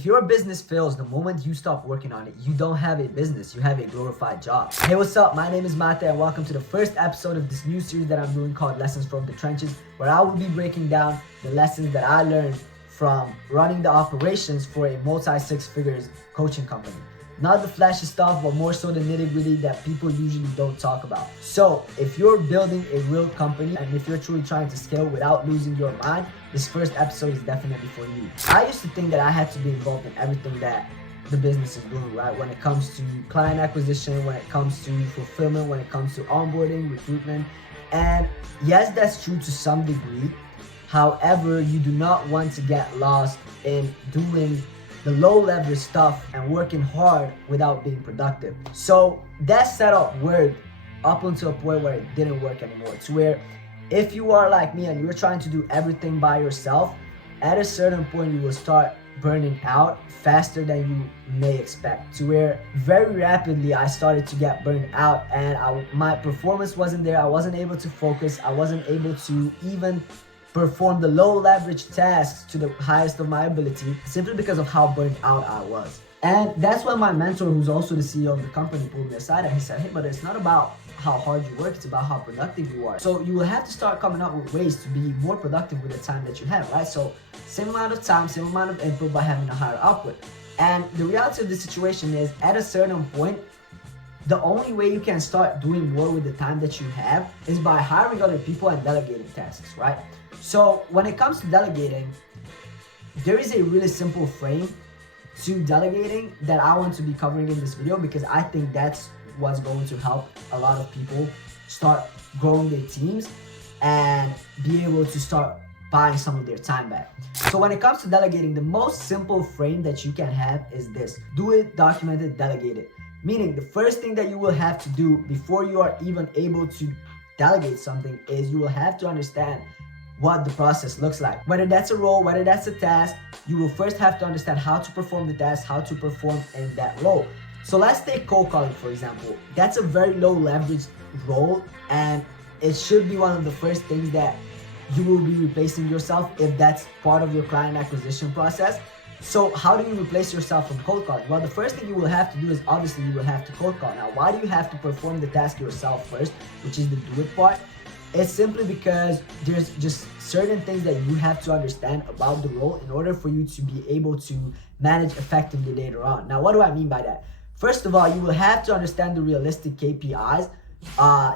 If your business fails the moment you stop working on it, you don't have a business, you have a glorified job. Hey, what's up? My name is Mate and welcome to the first episode of this new series that I'm doing called Lessons from the Trenches, where I will be breaking down the lessons that I learned from running the operations for a multi-six figures coaching company. Not the flashy stuff, but more so the nitty-gritty that people usually don't talk about. So if you're building a real company and if you're truly trying to scale without losing your mind, this first episode is definitely for you. I used to think that I had to be involved in everything that the business is doing, right? When it comes to client acquisition, when it comes to fulfillment, when it comes to onboarding, recruitment. And yes, that's true to some degree. However, you do not want to get lost in doing the low leverage stuff and working hard without being productive. So that setup worked up until a point where it didn't work anymore. To where if you are like me and you're trying to do everything by yourself, at a certain point you will start burning out faster than you may expect. To where very rapidly I started to get burned out and my performance wasn't there. I wasn't able to focus. I wasn't able to even perform the low leverage tasks to the highest of my ability simply because of how burnt out I was. And that's when my mentor, who's also the CEO of the company, pulled me aside and he said, hey, but it's not about how hard you work, it's about how productive you are. So you will have to start coming up with ways to be more productive with the time that you have, right? So same amount of time, same amount of input, but having a higher output. And the reality of the situation is at a certain point, the only way you can start doing more with the time that you have is by hiring other people and delegating tasks, right? So when it comes to delegating, there is a really simple frame to delegating that I want to be covering in this video because I think that's what's going to help a lot of people start growing their teams and be able to start buying some of their time back. So when it comes to delegating, the most simple frame that you can have is this: do it, document it, delegate it. Meaning the first thing that you will have to do before you are even able to delegate something is you will have to understand what the process looks like. Whether that's a role, whether that's a task, you will first have to understand how to perform the task, how to perform in that role. So let's take cold calling, for example. That's a very low leverage role and it should be one of the first things that you will be replacing yourself if that's part of your client acquisition process. So how do you replace yourself from cold calling? Well, the first thing you will have to do is obviously you will have to cold call. Now, why do you have to perform the task yourself first, which is the do it part? It's simply because there's just certain things that you have to understand about the role in order for you to be able to manage effectively later on. Now, what do I mean by that? First of all, you will have to understand the realistic KPIs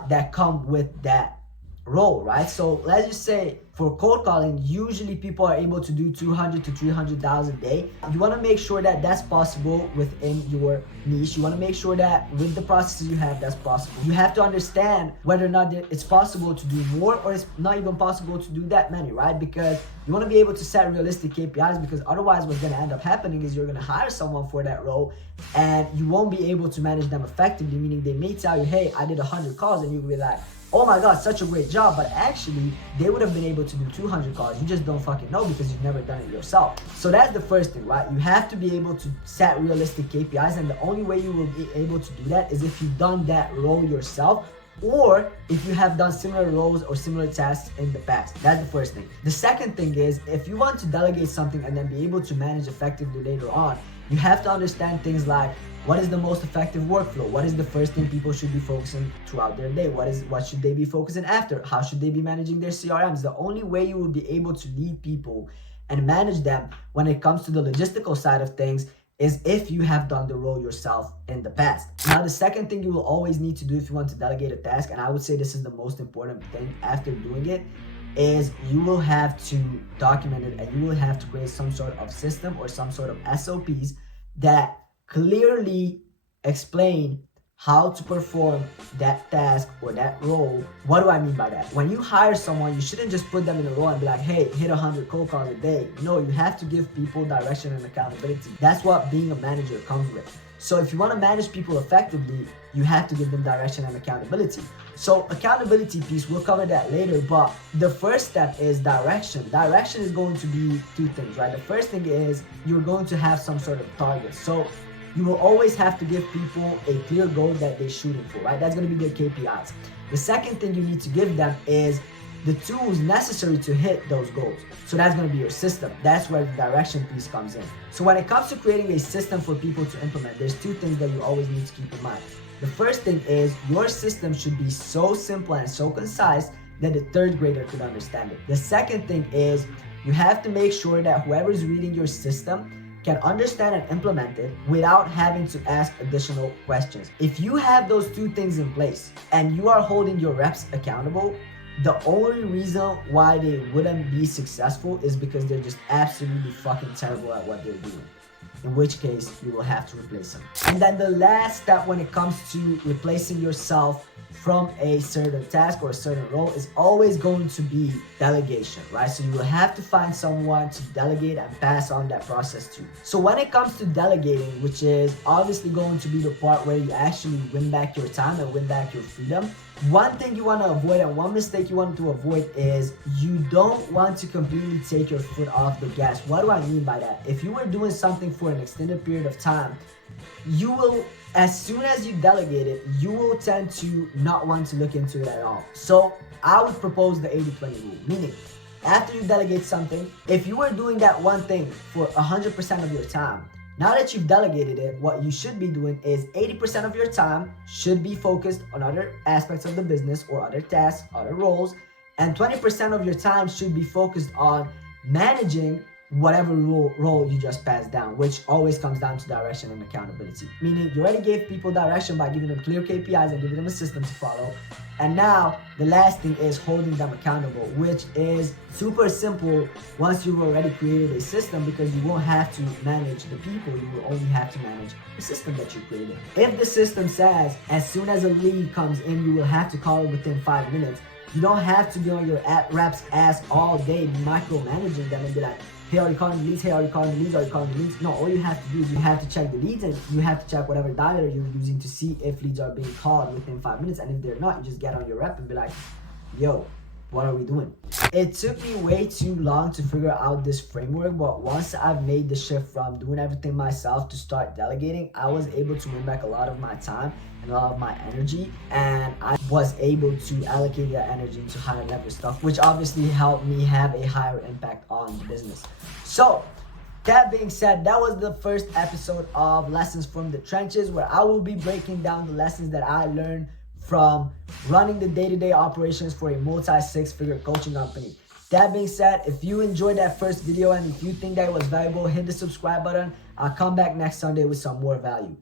that come with that role, right? So let's just say for cold calling, usually people are able to do 200 to 300 dials a day. You want to make sure that that's possible within your niche. You want to make sure that with the processes you have, that's possible. You have to understand whether or not it's possible to do more or it's not even possible to do that many, right? Because you want to be able to set realistic KPIs because otherwise what's going to end up happening is you're going to hire someone for that role and you won't be able to manage them effectively, meaning they may tell you, hey, I did 100 calls, and you'll be like, oh my God, such a great job. But actually, they would have been able to do 200 calls. You just don't fucking know because you've never done it yourself. So that's the first thing, right? You have to be able to set realistic KPIs. And the only way you will be able to do that is if you've done that role yourself or if you have done similar roles or similar tasks in the past. That's the first thing. The second thing is if you want to delegate something and then be able to manage effectively later on, you have to understand things like what is the most effective workflow? What is the first thing people should be focusing throughout their day? What should they be focusing after? How should they be managing their CRMs? The only way you will be able to lead people and manage them when it comes to the logistical side of things is if you have done the role yourself in the past. Now, the second thing you will always need to do if you want to delegate a task, and I would say this is the most important thing after doing it, is you will have to document it and you will have to create some sort of system or some sort of SOPs that clearly explain how to perform that task or that role. What do I mean by that? When you hire someone, you shouldn't just put them in a role and be like, hey, hit 100 cold calls a day. No, you have to give people direction and accountability. That's what being a manager comes with. So if you want to manage people effectively, you have to give them direction and accountability. So accountability piece, we'll cover that later, but the first step is direction. Direction is going to be two things, right? The first thing is you're going to have some sort of target. So you will always have to give people a clear goal that they're shooting for, right? That's going to be their KPIs. The second thing you need to give them is the tools necessary to hit those goals. So that's going to be your system. That's where the direction piece comes in. So when it comes to creating a system for people to implement, there's two things that you always need to keep in mind. The first thing is your system should be so simple and so concise that the third grader could understand it. The second thing is you have to make sure that whoever is reading your system can understand and implement it without having to ask additional questions. If you have those two things in place and you are holding your reps accountable, the only reason why they wouldn't be successful is because they're just absolutely fucking terrible at what they're doing. In which case, you will have to replace them. And then the last step when it comes to replacing yourself from a certain task or a certain role is always going to be delegation, right? So you will have to find someone to delegate and pass on that process to. So when it comes to delegating, which is obviously going to be the part where you actually win back your time and win back your freedom, one thing you want to avoid and one mistake you want to avoid is you don't want to completely take your foot off the gas. What do I mean by that? If you were doing something for an extended period of time, you will, as soon as you delegate it, you will tend to not want to look into it at all. So I would propose the 80-20 rule, meaning after you delegate something, if you were doing that one thing for 100% of your time, now that you've delegated it, what you should be doing is 80% of your time should be focused on other aspects of the business or other tasks, other roles, and 20% of your time should be focused on managing whatever role you just passed down, which always comes down to direction and accountability. Meaning you already gave people direction by giving them clear KPIs and giving them a system to follow. And now the last thing is holding them accountable, which is super simple once you've already created a system, because you won't have to manage the people, you will only have to manage the system that you created. If the system says as soon as a lead comes in, you will have to call it within 5 minutes, you don't have to be on your reps ass all day micromanaging them and be like, hey, are you calling the leads? Hey, are you calling the leads? Are you calling the leads? No, all you have to do is you have to check the leads and you have to check whatever dialer you're using to see if leads are being called within 5 minutes. And if they're not, you just get on your rep and be like, yo, what are we doing? It took me way too long to figure out this framework, but once I've made the shift from doing everything myself to start delegating, I was able to win back a lot of my time and a lot of my energy, and I was able to allocate that energy into higher level stuff, which obviously helped me have a higher impact on the business. So that being said, that was the first episode of Lessons from the Trenches, where I will be breaking down the lessons that I learned from running the day-to-day operations for a multi-six-figure coaching company. That being said, if you enjoyed that first video and if you think that it was valuable, hit the subscribe button. I'll come back next Sunday with some more value.